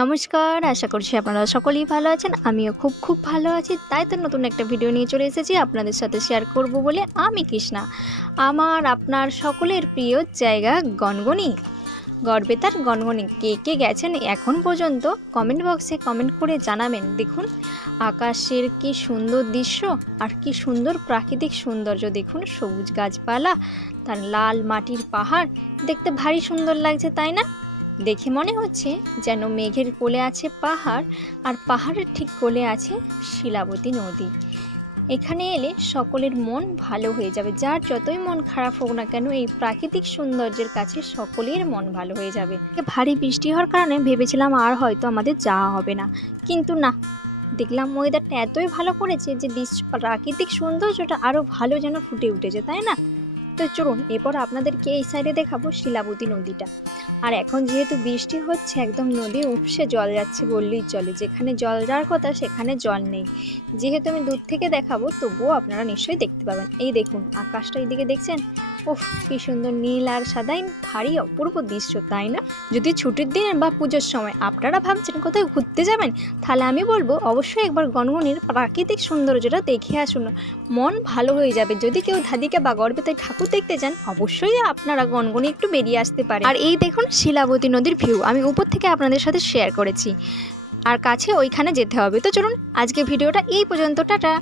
নমস্কার, আশা করছি আপনারা সকলেই ভালো আছেন। আমিও খুব ভালো আছি। তাই তো নতুন একটা ভিডিও নিয়ে চলে এসেছি আপনাদের সাথে শেয়ার করব বলে। আমি কৃষ্ণা। আমার আপনার সকলের প্রিয় জায়গা গনগনি, গড়বেতার গনগনি। কে কে গেছেন এখন পর্যন্ত কমেন্ট বক্সে কমেন্ট করে জানাবেন। দেখুন আকাশের কি সুন্দর দৃশ্য আর কি সুন্দর প্রাকৃতিক সৌন্দর্য। দেখুন সবুজ গাছপালা, তার লাল মাটির পাহাড়, দেখতে ভারী সুন্দর লাগছে, তাই না? দেখে মনে হচ্ছে যেন মেঘের কোলে আছে পাহাড়, আর পাহাড়ের ঠিক কোলে আছে শিলাবতী নদী। এখানে এলে সকলের মন ভালো হয়ে যাবে। যার যতই মন খারাপ হোক না কেন, এই প্রাকৃতিক সৌন্দর্যের কাছে সকলের মন ভালো হয়ে যাবে। ভারী বৃষ্টি হওয়ার কারণে ভেবেছিলাম আর হয়তো আমাদের যাওয়া হবে না, কিন্তু না, দেখলাম ওয়েদারটা এতই ভালো করেছে যে প্রাকৃতিক সৌন্দর্যটা আরও ভালো যেন ফুটে উঠেছে, তাই না? তো চলুন এরপর আপনাদেরকে এই সাইডে দেখাবো শিলাবতী নদীটা। আর এখন যেহেতু বৃষ্টি হচ্ছে, একদম নদী উপসে জল যাচ্ছে বললেই চলে। যেখানে জল যাওয়ার কথা সেখানে জল নেই। যেহেতু আমি দূর থেকে দেখাবো তবুও আপনারা নিশ্চয়ই দেখতে পাবেন। এই দেখুন আকাশটা এইদিকে দেখছেন, ওহ কি সুন্দর নীল আর সাদাই, ভারী অপূর্ব দৃশ্য, তাই না? যদি ছুটির দিন বা পুজোর সময় আপনারা ভাবছেন কোথায় ঘুরতে যাবেন, তাহলে আমি বলবো অবশ্যই একবার গনগনির প্রাকৃতিক সৌন্দর্যটা দেখে আসুন, মন ভালো হয়ে যাবে। যদি কেউ ধাদিকা বা গড়বেতায় ঠাকুর দেখতে যান, অবশ্যই আপনারা গনগনি একটু বেরিয়ে আসতে পারেন। আর এই দেখুন শিলাবতী নদীর ভিউ আমি উপর থেকে আপনাদের সাথে শেয়ার করেছি, আর কাছে ওইখানে যেতে হবে। তো চলুন আজকে ভিডিওটা এই পর্যন্ত, টাটা।